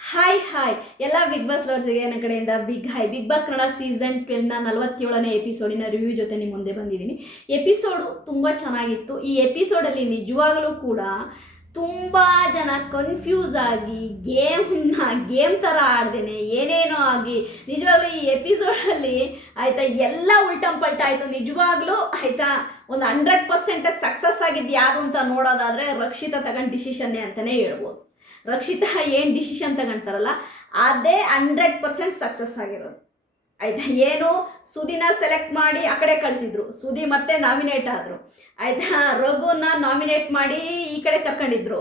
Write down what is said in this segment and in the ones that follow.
Hi ಎಲ್ಲ big boss ಲವರ್ಸ್ಗೆ ನನ್ನ ಕಡೆಯಿಂದ big hi. Big boss Kannada season 12ನ 47ನೇ ಎಪಿಸೋಡಿನ ರಿವ್ಯೂ ಜೊತೆ ನಿಮ್ಮ ಮುಂದೆ ಬಂದಿದ್ದೀನಿ. ಎಪಿಸೋಡು ತುಂಬ ಚೆನ್ನಾಗಿತ್ತು. ಈ ಎಪಿಸೋಡಲ್ಲಿ ನಿಜವಾಗಲೂ ಕೂಡ ತುಂಬ ಜನ ಕನ್ಫ್ಯೂಸ್ ಆಗಿ ಗೇಮ್ ಥರ ಆಡ್ದೇನೆ ಏನೇನೋ ಆಗಿ ನಿಜವಾಗ್ಲೂ ಈ ಎಪಿಸೋಡಲ್ಲಿ ಆಯಿತಾ ಎಲ್ಲ ಉಲ್ಟಂಪಲ್ಟ ಆಯಿತು. ನಿಜವಾಗ್ಲೂ ಆಯಿತಾ ಒಂದು 100% ಸಕ್ಸಸ್ ಆಗಿದ್ದು ಯಾವುದು ಅಂತ ನೋಡೋದಾದರೆ ರಕ್ಷಿತಾ ತಗೊಂಡು ಡಿಸಿಷನ್ನೇ ಅಂತಲೇ ಹೇಳ್ಬೋದು. ರಕ್ಷಿತಾ ಏನು ಡಿಸಿಷನ್ ತಗೊಳ್ತಾರಲ್ಲ ಅದೇ 100% ಸಕ್ಸಸ್ ಆಗಿರೋದು. ಆಯಿತಾ, ಏನು ಸುದಿನ ಸೆಲೆಕ್ಟ್ ಮಾಡಿ ಆ ಕಡೆ ಕಳಿಸಿದ್ರು, ಸುದಿ ಮತ್ತೆ ನಾಮಿನೇಟ್ ಆದರು. ಆಯಿತಾ, ರಘುನ ನಾಮಿನೇಟ್ ಮಾಡಿ ಈ ಕಡೆ ಕರ್ಕೊಂಡಿದ್ರು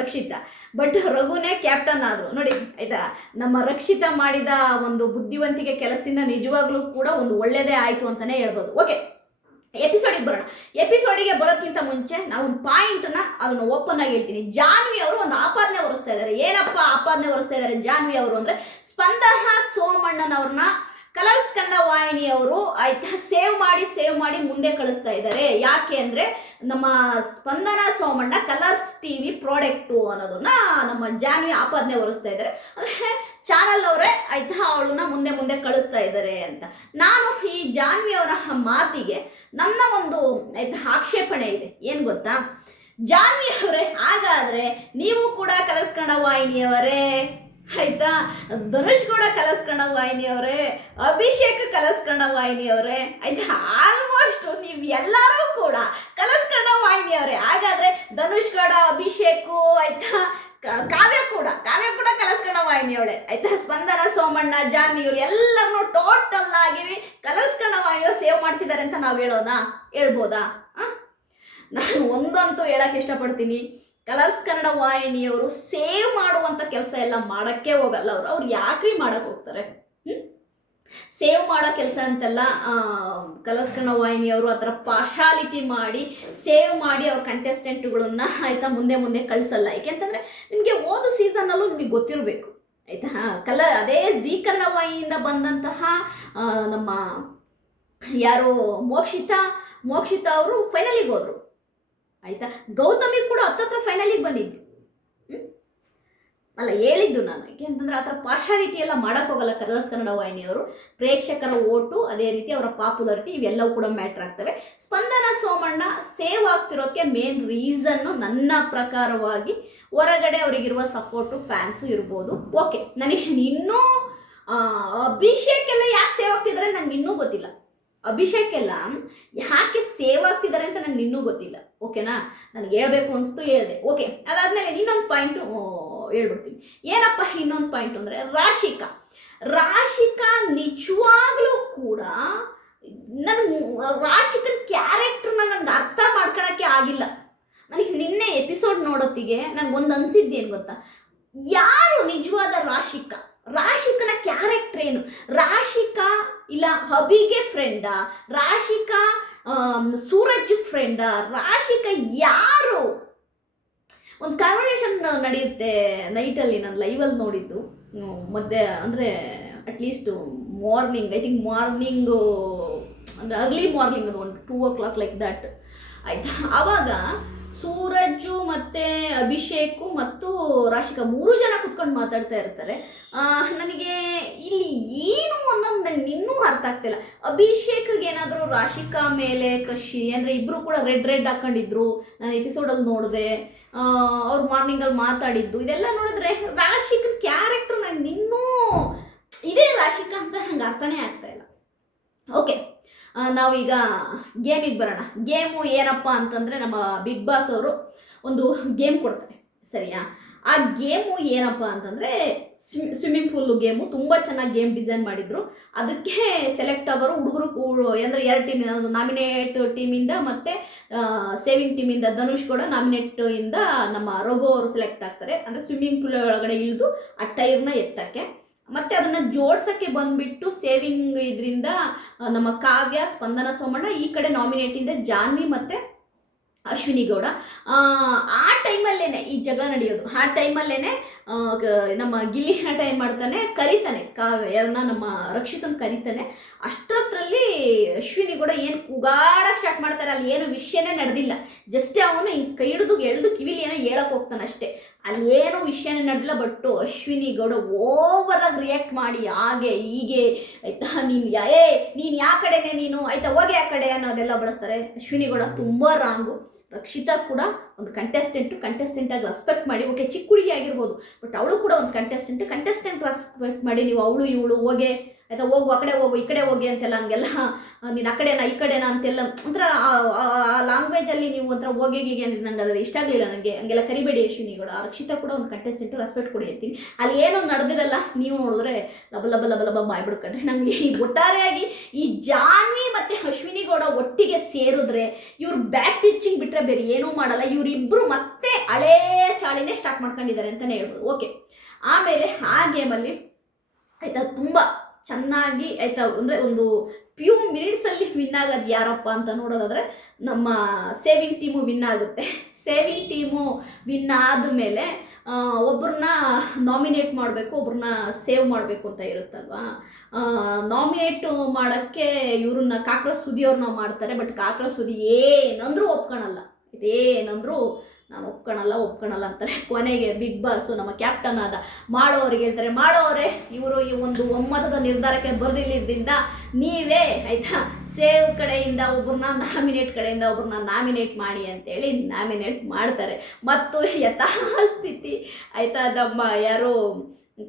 ರಕ್ಷಿತಾ. ಬಟ್ ರಘುನೇ ಕ್ಯಾಪ್ಟನ್ ಆದರು ನೋಡಿ. ಆಯಿತಾ, ನಮ್ಮ ರಕ್ಷಿತಾ ಮಾಡಿದ ಒಂದು ಬುದ್ಧಿವಂತಿಕೆ ಕೆಲಸದಿಂದ ನಿಜವಾಗ್ಲೂ ಕೂಡ ಒಂದು ಒಳ್ಳೆಯದೇ ಆಯಿತು ಅಂತಲೇ ಹೇಳ್ಬೋದು. ಓಕೆ, ಎಪಿಸೋಡಿಗೆ ಬರೋಣ. ಎಪಿಸೋಡಿಗೆ ಬರೋದಕ್ಕಿಂತ ಮುಂಚೆ ನಾನು ಒಂದು ಪಾಯಿಂಟ್ನ ಅದನ್ನು ಓಪನ್ ಆಗಿ ಹೇಳ್ತೀನಿ. ಜಾನ್ವಿ ಅವರು ಒಂದು ಆಪಾದನೆ ಹೊರಿಸ್ತಾ ಇದ್ದಾರೆ. ಏನಪ್ಪ ಆಪಾದನೆ ಹೊರಿಸ್ತಾ ಇದ್ದಾರೆ ಜಾನ್ವಿ ಅವರು ಅಂದರೆ, ಸ್ಪಂದನ ಸೋಮಣ್ಣನವ್ರನ್ನ ಕಲರ್ಸ್ ಕನ್ನಡ ವಾಹಿನಿಯವರು ಆಯ್ತಾ ಸೇವ್ ಮಾಡಿ ಮುಂದೆ ಕಳಿಸ್ತಾ ಇದ್ದಾರೆ. ಯಾಕೆ ಅಂದರೆ ನಮ್ಮ ಸ್ಪಂದನ ಸೋಮಣ್ಣ ಕಲರ್ಸ್ ಟಿವಿ ಪ್ರಾಡಕ್ಟು ಅನ್ನೋದನ್ನ ನಮ್ಮ ಜಾನ್ವಿ ಆಪಾದನೆ ಹೊರಿಸ್ತಾ ಇದ್ದಾರೆ. ಅಂದರೆ ಚಾನಲ್ ಅವರೇ ಆಯ್ತಾ ಅವಳನ್ನ ಮುಂದೆ ಕಳಿಸ್ತಾ ಇದ್ದಾರೆ ಅಂತ. ನಾನು ಈ ಜಾನ್ವಿ ಅವರ ಮಾತಿಗೆ ನನ್ನ ಒಂದು ಆಯ್ತಾ ಆಕ್ಷೇಪಣೆ ಇದೆ. ಏನು ಗೊತ್ತಾ, ಜಾನ್ವಿ ಅವರೇ ಹಾಗಾದರೆ ನೀವು ಕೂಡ ಕಲರ್ಸ್ ಕನ್ನಡ ವಾಹಿನಿಯವರೇ, ಆಯ್ತಾ, ಧನುಷ್ ಕೂಡ ಕಲರ್ಸ್ ಕನ್ನಡ ವಾಹಿನಿಯವರೇ, ಅಭಿಷೇಕ್ ಕಲರ್ಸ್ ಕನ್ನಡ ವಾಹಿನಿಯವರೇ, ಆಯ್ತಾ, ಆಲ್ಮೋಸ್ಟ್ ನೀವು ಎಲ್ಲರೂ ಕೂಡ ಕಲರ್ಸ್ ಕನ್ನಡ ವಾಹಿನಿಯವರೇ. ಹಾಗಾದ್ರೆ ಧನುಷ್ ಕೂಡ, ಅಭಿಷೇಕು, ಆಯ್ತಾ, ಕಾವ್ಯ ಕೂಡ ಕಲರ್ಸ್ ಕನ್ನಡ ವಾಹಿನಿಯವಳೆ. ಆಯ್ತಾ, ಸ್ಪಂದನ ಸೋಮಣ್ಣ, ಜಾನ್ವಿ ಇವರು ಎಲ್ಲರನ್ನೂ ಟೋಟಲ್ ಆಗಿ ಕಲರ್ಸ್ ಕನ್ನಡ ವಾಹಿನಿಯವರು ಸೇವ್ ಮಾಡ್ತಿದ್ದಾರೆ ಅಂತ ನಾವು ಹೇಳ್ಬೋದಾ? ನಾನು ಒಂದಂತೂ ಹೇಳಕ್ಕೆ ಇಷ್ಟಪಡ್ತೀನಿ, ಕಲರ್ಸ್ ಕನ್ನಡ ವಾಹಿನಿಯವರು ಸೇವ್ ಮಾಡುವಂಥ ಕೆಲಸ ಎಲ್ಲ ಮಾಡೋಕ್ಕೆ ಹೋಗಲ್ಲ. ಅವ್ರು ಯಾಕ್ರಿ ಮಾಡೋಕ್ಕೆ ಹೋಗ್ತಾರೆ? ಸೇವ್ ಮಾಡೋ ಕೆಲಸ ಅಂತೆಲ್ಲ ಕಲರ್ಸ್ ಕನ್ನಡ ವಾಹಿನಿಯವರು ಆ ಥರ ಪಾರ್ಶಾಲಿಟಿ ಮಾಡಿ ಸೇವ್ ಮಾಡಿ ಅವ್ರ ಕಂಟೆಸ್ಟೆಂಟ್ಗಳನ್ನ ಆಯಿತಾ ಮುಂದೆ ಕಳಿಸಲ್ಲ. ಏಕೆಂತಂದರೆ ನಿಮಗೆ ಹೋದ ಸೀಸನ್ನಲ್ಲೂ ನಿಮಗೆ ಗೊತ್ತಿರಬೇಕು ಆಯಿತಾ, ಅದೇ ಜೀ ಕನ್ನಡ ವಾಹಿನಿಯಿಂದ ಬಂದಂತಹ ನಮ್ಮ ಯಾರು ಮೋಕ್ಷಿತಾ ಅವರು ಫೈನಲಿಗೆ ಹೋದರು. ಆಯಿತಾ, ಗೌತಮಿ ಕೂಡ ಹತ್ತತ್ರ ಫೈನಲಿಗೆ ಬಂದಿದ್ದು. ಅಲ್ಲ ಹೇಳಿದ್ದು ನಾನು, ಯಾಕೆಂತಂದರೆ ಆ ಥರ ಪಾರ್ಶಾಲಿಟಿ ಎಲ್ಲ ಮಾಡೋಕ್ಕೋಗಲ್ಲ ಕಲರ್ಸ್ ಕನ್ನಡ ವಾಹಿನಿಯವರು. ಪ್ರೇಕ್ಷಕರ ಓಟು, ಅದೇ ರೀತಿ ಅವರ ಪಾಪ್ಯುಲಾರಿಟಿ ಇವೆಲ್ಲವೂ ಕೂಡ ಮ್ಯಾಟ್ರ್ ಆಗ್ತವೆ. ಸ್ಪಂದನ ಸೋಮಣ್ಣ ಸೇವ್ ಆಗ್ತಿರೋದಕ್ಕೆ ಮೇನ್ ರೀಸನ್ನು ನನ್ನ ಪ್ರಕಾರವಾಗಿ ಹೊರಗಡೆ ಅವರಿಗಿರುವ ಸಪೋರ್ಟು, ಫ್ಯಾನ್ಸು ಇರ್ಬೋದು. ಓಕೆ, ನನಗೆ ಇನ್ನೂ ಅಭಿಷೇಕ್ ಎಲ್ಲ ಯಾಕೆ ಸೇವ್ ಆಗ್ತಿದ್ದಾರೆ ನಂಗೆ ಇನ್ನೂ ಗೊತ್ತಿಲ್ಲ. ಅಭಿಷೇಕ್ ಎಲ್ಲ ಯಾಕೆ ಸೇವ್ ಆಗ್ತಿದ್ದಾರೆ ಅಂತ ನಂಗೆ ಇನ್ನೂ ಗೊತ್ತಿಲ್ಲ. ಓಕೆನಾ, ನನಗೆ ಹೇಳ್ಬೇಕು ಅನಿಸ್ತು, ಹೇಳಿದೆ. ಓಕೆ, ಅದಾದಮೇಲೆ ಇನ್ನೊಂದು ಪಾಯಿಂಟು ಹೇಳ್ಬಿಡ್ತೀನಿ. ಏನಪ್ಪ ಇನ್ನೊಂದು ಪಾಯಿಂಟು ಅಂದರೆ, ರಾಶಿಕಾ ನಿಜವಾಗ್ಲೂ ಕೂಡ ರಾಶಿಕನ ಕ್ಯಾರೆಕ್ಟರ್ನ ನನಗೆ ಅರ್ಥ ಮಾಡ್ಕೊಳಕ್ಕೆ ಆಗಿಲ್ಲ. ನನಗೆ ನಿನ್ನೆ ಎಪಿಸೋಡ್ ನೋಡೋತ್ತಿಗೆ ನನಗೊಂದು ಅನಿಸಿದ್ದು ಏನು ಗೊತ್ತಾ, ಯಾರು ನಿಜವಾದ ರಾಶಿಕನ ಕ್ಯಾರೆಕ್ಟರ್ ಏನು? ರಾಶಿಕಾ ಇಲ್ಲ ಅಭಿಗೆ ಫ್ರೆಂಡಾ? ರಾಶಿಕಾ ಸೂರಜ್ ಫ್ರೆಂಡಾ? ರಾಶಿಕಾ ಯಾರು? ಒಂದು ಕನ್ವರ್ಸೇಷನ್ ನಡೆಯುತ್ತೆ ನೈಟಲ್ಲಿ, ನಾನು ಲೈವಲ್ಲಿ ನೋಡಿದ್ದು. ಮಧ್ಯೆ ಅಂದರೆ at least morning, I think morning ಅಂದರೆ ಅರ್ಲಿ ಮಾರ್ನಿಂಗ್, ಅದು ಒಂದು 2 o'clock ಲೈಕ್ ದಟ್ ಆಯಿತಾ. ಆವಾಗ ಸೂರಜ್ಜು ಮತ್ತು ಅಭಿಷೇಕು ಮತ್ತು ರಾಶಿಕಾ 3 ಜನ ಕುತ್ಕೊಂಡು ಮಾತಾಡ್ತಾ ಇರ್ತಾರೆ. ನನಗೆ ಇಲ್ಲಿ ಏನು ಅನ್ನೋದು ನನಗೆ ಇನ್ನೂ ಅರ್ಥ ಆಗ್ತಿಲ್ಲ. ಅಭಿಷೇಕ್ಗೆ ಏನಾದರೂ ರಾಶಿಕಾ ಮೇಲೆ ಕ್ರಶ್, ಅಂದರೆ ಇಬ್ಬರು ಕೂಡ ರೆಡ್ ಹಾಕ್ಕೊಂಡಿದ್ರು. ನಾನು ಎಪಿಸೋಡಲ್ಲಿ ನೋಡಿದೆ, ಅವ್ರು ಮಾರ್ನಿಂಗಲ್ಲಿ ಮಾತಾಡಿದ್ದು ಇದೆಲ್ಲ ನೋಡಿದ್ರೆ ರಾಶಿಕನ ಕ್ಯಾರೆಕ್ಟರ್ ನನಗೆ ಇನ್ನೂ ಇದೇ ರಾಶಿಕಾ ಅಂತ ನಂಗೆ ಅರ್ಥನೇ ಆಗ್ತಾಯಿಲ್ಲ. ಓಕೆ, ನಾವೀಗ ಗೇಮಿಗೆ ಬರೋಣ. ಗೇಮು ಏನಪ್ಪ ಅಂತಂದರೆ, ನಮ್ಮ ಬಿಗ್ ಬಾಸ್ ಅವರು ಒಂದು ಗೇಮ್ ಕೊಡ್ತಾರೆ, ಸರಿಯಾ? ಆ ಗೇಮು ಏನಪ್ಪ ಅಂತಂದರೆ ಸ್ವಿಮ್ಮಿಂಗ್ ಪೂಲ್ ಗೇಮು. ತುಂಬ ಚೆನ್ನಾಗಿ ಗೇಮ್ ಡಿಸೈನ್ ಮಾಡಿದರು. ಅದಕ್ಕೆ ಸೆಲೆಕ್ಟ್ ಆಗೋರು ಹುಡುಗರು ಅಂದರೆ 2 ಟೀಮ್, ಒಂದು ನಾಮಿನೇಟ್ ಟೀಮಿಂದ ಮತ್ತು ಸೇವಿಂಗ್ ಟೀಮಿಂದ. ಧನುಷ್ ಕೂಡ ನಾಮಿನೇಟಿಂದ ನಮ್ಮ ರಘು ಅವರು ಸೆಲೆಕ್ಟ್ ಆಗ್ತಾರೆ. ಅಂದರೆ ಸ್ವಿಮ್ಮಿಂಗ್ ಪೂಲ್ ಒಳಗಡೆ ಇಳಿದು ಆ ಟೈರ್ನ ಎತ್ತಕ್ಕೆ, ಮತ್ತು ಅದನ್ನು ಜೋಡ್ಸೋಕ್ಕೆ ಬಂದುಬಿಟ್ಟು ಸೇವಿಂಗ್ ಇದರಿಂದ ನಮ್ಮ ಕಾವ್ಯ, ಸ್ಪಂದನ ಸೋಮಣ್ಣ, ಈ ಕಡೆ ನಾಮಿನೇಟಿಂದ ಜಾನ್ವಿ ಮತ್ತು ಅಶ್ವಿನಿ ಗೌಡ. ಆ ಟೈಮಲ್ಲೇ ಈ ಜಗಳ ನಡೆಯೋದು. ಆ ಟೈಮಲ್ಲೇ ನಮ್ಮ ಗಿಲ್ಲಿ ನಟ ಏನು ಮಾಡ್ತಾನೆ, ಕರಿತಾನೆ ಯಾರನ್ನ ನಮ್ಮ ರಕ್ಷಿತನ ಕರಿತಾನೆ. ಅಷ್ಟೊತ್ತರಲ್ಲಿ ಅಶ್ವಿನಿ ಕೂಡ ಏನು ಕೂಗಾಡಕ್ಕೆ ಸ್ಟಾರ್ಟ್ ಮಾಡ್ತಾರೆ. ಅಲ್ಲಿ ಏನು ವಿಷಯನೇ ನಡೆದಿಲ್ಲ, ಜಸ್ಟ್ ಅವನು ಹಿಂಗೆ ಕೈ ಹಿಡಿದು ಎಳೆದು ಕಿವಿಲಿ ಏನೋ ಹೇಳಕ್ಕೆ ಹೋಗ್ತಾನೆ ಅಷ್ಟೇ. ಅಲ್ಲಿ ಏನೂ ವಿಷಯನೇ ನಡೆದಿಲ್ಲ. ಬಟ್ಟು ಅಶ್ವಿನಿ ಗೌಡ ಓವರಾಗಿ ರಿಯಾಕ್ಟ್ ಮಾಡಿ ಹಾಗೆ ಹೀಗೆ ಆಯ್ತಾ, ನೀನು ಯಾ ಕಡೆನೇ ನೀನು ಆಯ್ತಾ ಹೋಗಿ ಆ ಕಡೆ ಅನ್ನೋದೆಲ್ಲ ಬಳಸ್ತಾರೆ. ಅಶ್ವಿನಿ ಗೌಡ ತುಂಬ ರಾಂಗು. ರಕ್ಷಿತಾ ಕೂಡ ಒಂದು ಕಂಟೆಸ್ಟೆಂಟಾಗಿ ರೆಸ್ಪೆಕ್ಟ್ ಮಾಡಿ, ಓಕೆ ಚಿಕ್ಕ ಹುಡುಗಿ ಆಗಿರ್ಬೋದು ಬಟ್ ಅವಳು ಕೂಡ ಒಂದು ಕಂಟೆಸ್ಟೆಂಟ್ ರೆಸ್ಪೆಕ್ಟ್ ಮಾಡಿ, ನೀವು ಅವಳು ಇವಳು ಹೋಗೆ ಆಯಿತಾ, ಹೋಗು ಆ ಕಡೆ ಹೋಗು ಈ ಕಡೆ ಹೋಗಿ ಅಂತೆಲ್ಲ ಹಂಗೆಲ್ಲ ನೀನು ಆ ಕಡೆನಾ ಈ ಕಡೆನಾ ಅಂತೆಲ್ಲ ಒಂಥರ ಆ ಲ್ಯಾಂಗ್ವೇಜಲ್ಲಿ ನೀವು ಒಂಥರ ಹೋಗಿ ನಂಗೆ ಅದು ಇಷ್ಟ ಆಗಲಿಲ್ಲ. ನನಗೆ ಹಂಗೆಲ್ಲ ಕರಿಬೇಡಿ ಅಶ್ವಿನಿ ಕೂಡ. ರಕ್ಷಿತಾ ಕೂಡ ಒಂದು ಕಂಟೆಸ್ಟೆಂಟು, ರೆಸ್ಪೆಕ್ಟ್ ಕೊಡಿ ಅಂತೀನಿ. ಅಲ್ಲಿ ಏನೋ ನಡೆದಿರಲ್ಲ, ನೀವು ನೋಡಿದ್ರೆ ಲಬ ಬಾಯ್ಬಿಡ್ಕೊಂಡ್ರೆ ನಂಗೆ ಈ ಒಟ್ಟಾರೆಯಾಗಿ ಈ ಜಾನ್ವಿ ಮತ್ತು ಅಶ್ವಿನಿ ಗೌಡ ಒಟ್ಟಿಗೆ ಸೇರಿದ್ರೆ ಇವ್ರು ಬ್ಯಾಕ್ ಪಿಚ್ಚಿಂಗ್ ಬಿಟ್ಟರೆ ಬೇರೆ ಏನೂ ಮಾಡಲ್ಲ. ಇವರಿಬ್ಬರು ಮತ್ತೆ ಹಳೇ ಚಾಳಿನೇ ಸ್ಟಾರ್ಟ್ ಮಾಡ್ಕೊಂಡಿದ್ದಾರೆ ಅಂತಲೇ ಹೇಳ್ಬೋದು. ಓಕೆ, ಆಮೇಲೆ ಆ ಗೇಮಲ್ಲಿ ಆಯಿತಾ ತುಂಬ ಚೆನ್ನಾಗಿ ಆಯಿತಾ, ಅಂದರೆ ಒಂದು ಫ್ಯೂ ಮಿನಿಟ್ಸಲ್ಲಿ ವಿನ್ ಆಗೋದು ಯಾರಪ್ಪ ಅಂತ ನೋಡೋದಾದರೆ ನಮ್ಮ ಸೇವಿಂಗ್ ಟೀಮು ವಿನ್ ಆಗುತ್ತೆ. ಸೇವಿಂಗ್ ಟೀಮು ವಿನ್ ಆದಮೇಲೆ ಒಬ್ಬರನ್ನ ನಾಮಿನೇಟ್ ಮಾಡಬೇಕು, ಒಬ್ಬರನ್ನ ಸೇವ್ ಮಾಡಬೇಕು ಅಂತ ಇರುತ್ತಲ್ವ. ನಾಮಿನೇಟ್ ಮಾಡೋಕ್ಕೆ ಇವ್ರನ್ನ ಕಾಕ್ರೋಚ್ ಸುದಿಯವ್ರನ್ನ ಮಾಡ್ತಾರೆ. ಬಟ್ ಕಾಕ್ರೋಚ್ ಸುದಿ ಏನಂದ್ರೂ ಒಪ್ಕೊಳಲ್ಲ, ಇದೇನಂದ್ರೂ ನಾನು ಒಪ್ಕೊಳಲ್ಲ ಅಂತಾರೆ. ಕೊನೆಗೆ ಬಿಗ್ ಬಾಸು ನಮ್ಮ ಕ್ಯಾಪ್ಟನ್ ಆದ ಮಾಡೋರಿಗೆ ಹೇಳ್ತಾರೆ, ಮಾಡೋರೆ ಇವರು ಈ ಒಂದು ಒಮ್ಮತದ ನಿರ್ಧಾರಕ್ಕೆ ಬರೆದಿಲ್ಲಿದ್ದರಿಂದ ನೀವೇ ಆಯಿತಾ ಸೇವ್ ಕಡೆಯಿಂದ ಒಬ್ಬರನ್ನ ನಾಮಿನೇಟ್ ಮಾಡಿ ಅಂತೇಳಿ ನಾಮಿನೇಟ್ ಮಾಡ್ತಾರೆ. ಮತ್ತು ಯಥಾಸ್ಥಿತಿ ಆಯಿತಾ ನಮ್ಮ ಯಾರು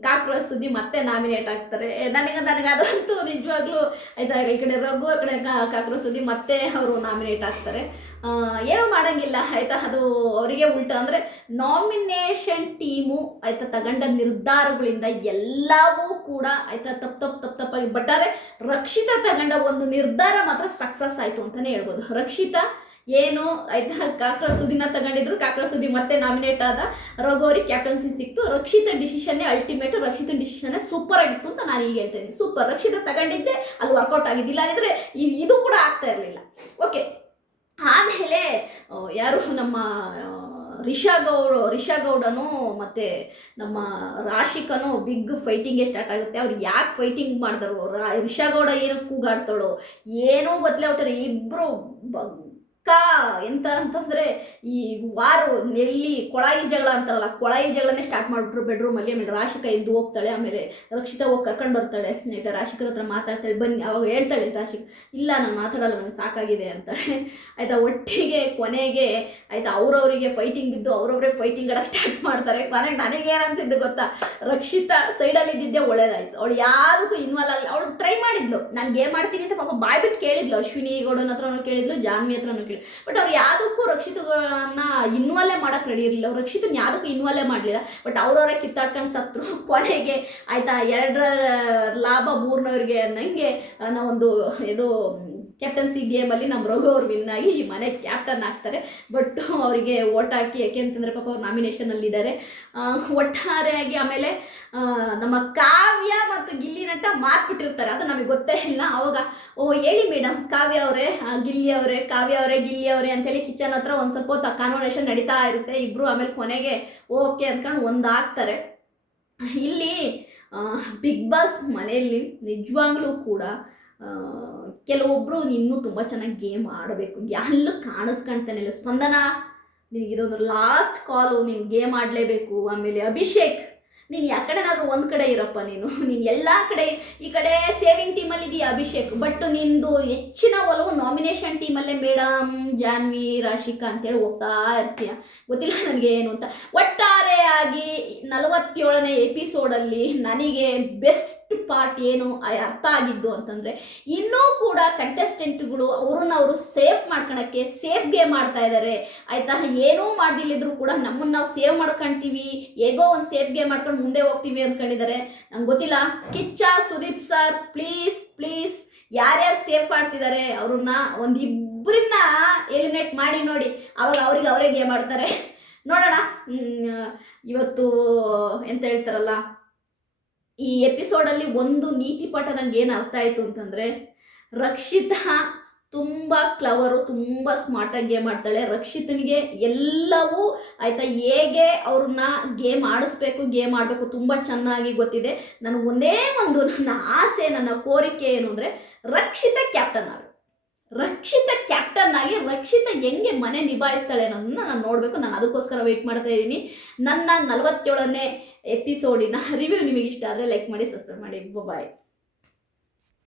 ಕಾಕ್ರೋಚ್ ಸುದ್ದಿ ಮತ್ತೆ ನಾಮಿನೇಟ್ ಆಗ್ತಾರೆ. ನನಗದಂತೂ ನಿಜವಾಗ್ಲೂ ಆಯಿತಾ, ಈ ಕಡೆ ರಘು ಆ ಕಡೆ ಕಾಕ್ರೋಚ್ ಸುದ್ದಿ ಮತ್ತೆ ಅವರು ನಾಮಿನೇಟ್ ಆಗ್ತಾರೆ. ಏನೂ ಮಾಡೋಂಗಿಲ್ಲ ಆಯಿತಾ, ಅದು ಅವರಿಗೆ ಉಲ್ಟ. ಅಂದರೆ ನಾಮಿನೇಷನ್ ಟೀಮು ಆಯಿತಾ ತಗೊಂಡ ನಿರ್ಧಾರಗಳಿಂದ ಎಲ್ಲವೂ ಕೂಡ ಆಯಿತಾ ತಪ್ಪಾಗಿ ಬಟ್ಟಾರೆ. ರಕ್ಷಿತಾ ತಗೊಂಡ ಒಂದು ನಿರ್ಧಾರ ಮಾತ್ರ ಸಕ್ಸಸ್ ಆಯಿತು ಅಂತಲೇ ಹೇಳ್ಬೋದು. ರಕ್ಷಿತಾ ಏನು ಆಯಿತಾ ಕಾಕ್ರೋಚ್ ಸುದಿನ ತಗೊಂಡಿದ್ರು, ಕಾಕ್ರೋಚ್ ಸುದಿ ಮತ್ತೆ ನಾಮಿನೇಟ್ ಆದ, ರಘು ಕ್ಯಾಪ್ಟನ್ಸಿ ಸಿಕ್ತು. ರಕ್ಷಿತಾ ಡಿಸಿಷನ್ನೇ ಅಲ್ಟಿಮೇಟು, ರಕ್ಷಿತನ ಡಿಸಿಷನ್ನೇ ಸೂಪರ್ ಆಗಿತ್ತು ಅಂತ ನಾನು ಈಗ ಹೇಳ್ತೇನೆ. ಸೂಪರ್, ರಕ್ಷಿತಾ ತಗೊಂಡಿದ್ದೆ ಅಲ್ಲಿ ವರ್ಕೌಟ್ ಆಗಿದ್ದಿಲ್ಲ ಅಂದರೆ ಇದು ಕೂಡ ಆಗ್ತಾ ಇರಲಿಲ್ಲ. ಓಕೆ, ಆಮೇಲೆ ಯಾರು ನಮ್ಮ ರಿಷಾ ಗೌಡನು ಮತ್ತು ನಮ್ಮ ರಾಶಿಕನು ಬಿಗ್ ಫೈಟಿಂಗೇ ಸ್ಟಾರ್ಟ್ ಆಗುತ್ತೆ. ಅವ್ರು ಯಾಕೆ ಫೈಟಿಂಗ್ ಮಾಡಿದ್ರು, ರಿಷಾ ಗೌಡ ಏನು ಕೂಗಾಡ್ತಾಳೋ ಏನೂ ಗೊತ್ತಿಲ್ಲ. ಒಟ್ಟಾರೆ ಇಬ್ಬರು ಎಂತ ಅಂತಂದರೆ ಈ ವಾರು ನೆಲ್ಲಿ ಕೊಳಾಯಿ ಜಗಳ ಅಂತಾರಲ್ಲ, ಕೊಳಾಯಿ ಜಗಳನ್ನೇ ಸ್ಟಾರ್ಟ್ ಮಾಡಿಬಿಟ್ರು ಬೆಡ್ರೂಮಲ್ಲಿ. ಆಮೇಲೆ ರಾಶಿಕ ಎದ್ದು ಹೋಗ್ತಾಳೆ, ಆಮೇಲೆ ರಕ್ಷಿತಾ ಹೋಗಿ ಕರ್ಕೊಂಡು ಬರ್ತಾಳೆ ಆಯಿತಾ. ರಾಶಿಕರ ಹತ್ರ ಮಾತಾಡ್ತಾಳೆ, ಬನ್ನಿ. ಅವಾಗ ಹೇಳ್ತಾಳೆ ರಾಶಿಕ, ಇಲ್ಲ ನಾನು ಮಾತಾಡಲ್ಲ, ನನಗೆ ಸಾಕಾಗಿದೆ ಅಂತಾಳೆ ಆಯಿತಾ. ಒಟ್ಟಿಗೆ ಕೊನೆಗೆ ಆಯಿತಾ ಅವರವರಿಗೆ ಫೈಟಿಂಗ್ ಬಿದ್ದು ಅವರವರೇ ಫೈಟಿಂಗ್ ಆಡೋಕ್ಕೆ ಸ್ಟಾರ್ಟ್ ಮಾಡ್ತಾರೆ. ಕೊನೆಗೆ ನನಗೇನು ಅನಿಸಿದ್ದು ಗೊತ್ತಾ, ರಕ್ಷಿತಾ ಸೈಡಲ್ಲಿ ಇದ್ದಿದ್ದೇ ಒಳ್ಳೇದಾಯಿತು. ಅವಳು ಯಾವುದಕ್ಕೂ ಇನ್ವಾಲ್ವ್ ಆಗಲಿ. ಅವಳು ಟ್ರೈ ಮಾಡಿದ್ಲು, ನಾನು ಗೇಮ್ ಮಾಡ್ತೀನಿ ಅಂತ ಪಾಪ ಬಾಯ್ಬಿಟ್ಟು ಕೇಳಿದ್ಲು. ಅಶ್ವಿನಿ ಗೌಡನ ಹತ್ರನೂ ಕೇಳಿದ್ಲು, ಜಾನ್ವಿ ಹತ್ರನೂ ಕೇಳಿದ್ಲು. ಬಟ್ ಅವ್ರು ಯಾವುದಕ್ಕೂ ರಕ್ಷಿತನ ಇನ್ವಾಲ್ವೇ ಮಾಡೋಕ್ಕೆ ರೆಡಿ ಇರಲಿಲ್ಲ. ಅವ್ರು ರಕ್ಷಿತನ ಯಾವುದಕ್ಕೂ ಇನ್ವಾಲ್ವೇ ಮಾಡಲಿಲ್ಲ. ಬಟ್ ಅವ್ರವರೇ ಕಿತ್ತಾಡ್ಕೊಂಡು ಸತ್ರು. ಕೊನೆಗೆ ಆಯಿತಾ 2ರ ಲಾಭ 3ನವ್ರಿಗೆ ಅನ್ನಂಗೆ ನಾವೊಂದು ಇದು ಕ್ಯಾಪ್ಟನ್ಸಿ ಗೇಮಲ್ಲಿ ನಮ್ಮ ರಘು ಅವ್ರು ವಿನ್ ಆಗಿ ಈ ಮನೆ ಕ್ಯಾಪ್ಟನ್ ಆಗ್ತಾರೆ. ಬಟ್ ಅವರಿಗೆ ಓಟ್ ಹಾಕಿ, ಯಾಕೆ ಅಂತಂದರೆ ಪಾಪ ಅವ್ರು ನಾಮಿನೇಷನಲ್ಲಿದ್ದಾರೆ. ಒಟ್ಟಾರೆಯಾಗಿ ಆಮೇಲೆ ನಮ್ಮ ಕಾವ್ಯ ಮತ್ತು ಗಿಲ್ಲಿ ನಟ ಮಾರ್ಬಿಟ್ಟಿರ್ತಾರೆ, ಅದು ನಮಗೆ ಗೊತ್ತೇ ಇಲ್ಲ. ಅವಾಗ ಹೇಳಿ ಮೇಡಮ್ ಕಾವ್ಯ ಅವರೇ ಗಿಲ್ಲಿ ಅವರೇ ಅಂಥೇಳಿ ಕಿಚನ್ ಹತ್ರ ಒಂದು ಸ್ವಲ್ಪ ಹೊತ್ತು ಕಾನ್ವರ್ಸೇಷನ್ ನಡೀತಾ ಇರುತ್ತೆ ಇಬ್ಬರು. ಆಮೇಲೆ ಕೊನೆಗೆ ಓಕೆ ಅಂದ್ಕೊಂಡು ಒಂದು ಆಗ್ತಾರೆ. ಇಲ್ಲಿ ಬಿಗ್ ಬಾಸ್ ಮನೆಯಲ್ಲಿ ನಿಜವಾಗ್ಲೂ ಕೂಡ ಕೆಲವೊಬ್ಬರು ಇನ್ನೂ ತುಂಬ ಚೆನ್ನಾಗಿ ಗೇಮ್ ಆಡಬೇಕು. ಎಲ್ಲೂ ಕಾಣಿಸ್ಕೊಳ್ತಾನೆ ಇಲ್ಲ. ಸ್ಪಂದನ, ನಿನಗಿದೊಂದು ಲಾಸ್ಟ್ ಕಾಲು, ನೀನು ಗೇಮ್ ಆಡಲೇಬೇಕು. ಆಮೇಲೆ ಅಭಿಷೇಕ್, ನೀನು ಯಾವ ಕಡೆನಾದರೂ ಒಂದು ಕಡೆ ಇರಪ್ಪ. ನೀನು ಎಲ್ಲ ಕಡೆ, ಈ ಕಡೆ ಸೇವಿಂಗ್ ಟೀಮಲ್ಲಿ ಇದೆಯಾ ಅಭಿಷೇಕ್, ಬಟ್ ನಿಂದು ಹೆಚ್ಚಿನ ಒಲವು ನಾಮಿನೇಷನ್ ಟೀಮಲ್ಲೇ ಮೇಡಮ್ ಜಾನ್ವಿ ರಾಶಿಕಾ ಅಂತೇಳಿ ಹೋಗ್ತಾ ಇರ್ತೀಯ. ಗೊತ್ತಿಲ್ಲ ನನಗೆ ಏನು ಅಂತ. ಒಟ್ಟಾರೆಯಾಗಿ 47ನೇ ಎಪಿಸೋಡಲ್ಲಿ ನನಗೆ ಬೆಸ್ಟ್ ಪಾರ್ಟ್ ಏನು ಅರ್ಥ ಆಗಿದ್ದು ಅಂತಂದರೆ, ಇನ್ನೂ ಕೂಡ ಕಂಟೆಸ್ಟೆಂಟ್ಗಳು ಅವ್ರನ್ನ ಸೇಫ್ ಮಾಡ್ಕೊಳಕ್ಕೆ ಸೇಫ್ ಗೇಮ್ ಮಾಡ್ತಾ ಇದ್ದಾರೆ ಆಯಿತಾ. ಏನೂ ಮಾಡ್ದಿಲ್ಲಿದ್ರು ಕೂಡ ನಮ್ಮನ್ನು ನಾವು ಸೇವ್ ಮಾಡ್ಕೊಳ್ತೀವಿ, ಹೇಗೋ ಒಂದು ಸೇಫ್ ಗೇಮ್ ಮಾಡ್ಕೊಂಡು ಮುಂದೆ ಹೋಗ್ತೀವಿ ಅಂದ್ಕೊಂಡಿದ್ದಾರೆ. ನಂಗೆ ಗೊತ್ತಿಲ್ಲ. ಕಿಚ್ಚ ಸುದೀಪ್ ಸರ್ ಪ್ಲೀಸ್ ಯಾರ್ಯಾರು ಸೇಫ್ ಆಡ್ತಿದ್ದಾರೆ ಅವ್ರನ್ನ ಒಂದಿಬ್ಬರನ್ನ ಎಲಿಮಿನೇಟ್ ಮಾಡಿ ನೋಡಿ, ಅವಾಗ ಅವರೇ ಗೇಮ್ ಆಡ್ತಾರೆ. ನೋಡೋಣ. ಇವತ್ತು ಎಂತ ಹೇಳ್ತಾರಲ್ಲ, ಈ ಎಪಿಸೋಡಲ್ಲಿ ಒಂದು ನೀತಿ ಪಾಠ ನಂಗೆ ಏನು ಅರ್ಥ ಆಯಿತು ಅಂತಂದರೆ, ರಕ್ಷಿತಾ ತುಂಬ ಕ್ಲವರು, ತುಂಬ ಸ್ಮಾರ್ಟಾಗಿ ಗೇಮ್ ಆಡ್ತಾಳೆ. ರಕ್ಷಿತನಿಗೆ ಎಲ್ಲವೂ ಆಯಿತಾ, ಹೇಗೆ ಅವ್ರನ್ನ ಗೇಮ್ ಆಡಿಸ್ಬೇಕು, ಗೇಮ್ ಆಡಬೇಕು ತುಂಬ ಚೆನ್ನಾಗಿ ಗೊತ್ತಿದೆ. ನನಗೆ ಒಂದೇ ಒಂದು ನನ್ನ ಆಸೆ, ನನ್ನ ಕೋರಿಕೆ ಏನು ಅಂದರೆ ರಕ್ಷಿತ ಕ್ಯಾಪ್ಟನ್ ಆಗಿ ರಕ್ಷಿತ ಹೆಂಗೆ ಮನೆ ನಿಭಾಯಿಸ್ತಾಳೆ ಅನ್ನೋದನ್ನ ನಾನು ನೋಡಬೇಕು. ನಾನು ಅದಕ್ಕೋಸ್ಕರ ವೆಯ್ಟ್ ಮಾಡ್ತಾ ಇದ್ದೀನಿ. ನನ್ನ 47ನೇ ಎಪಿಸೋಡಿನ ರಿವ್ಯೂ ನಿಮಗೆ ಇಷ್ಟ ಆದರೆ ಲೈಕ್ ಮಾಡಿ, ಸಬ್ಸ್ಕ್ರೈಬ್ ಮಾಡಿ. ಬಾಯ್.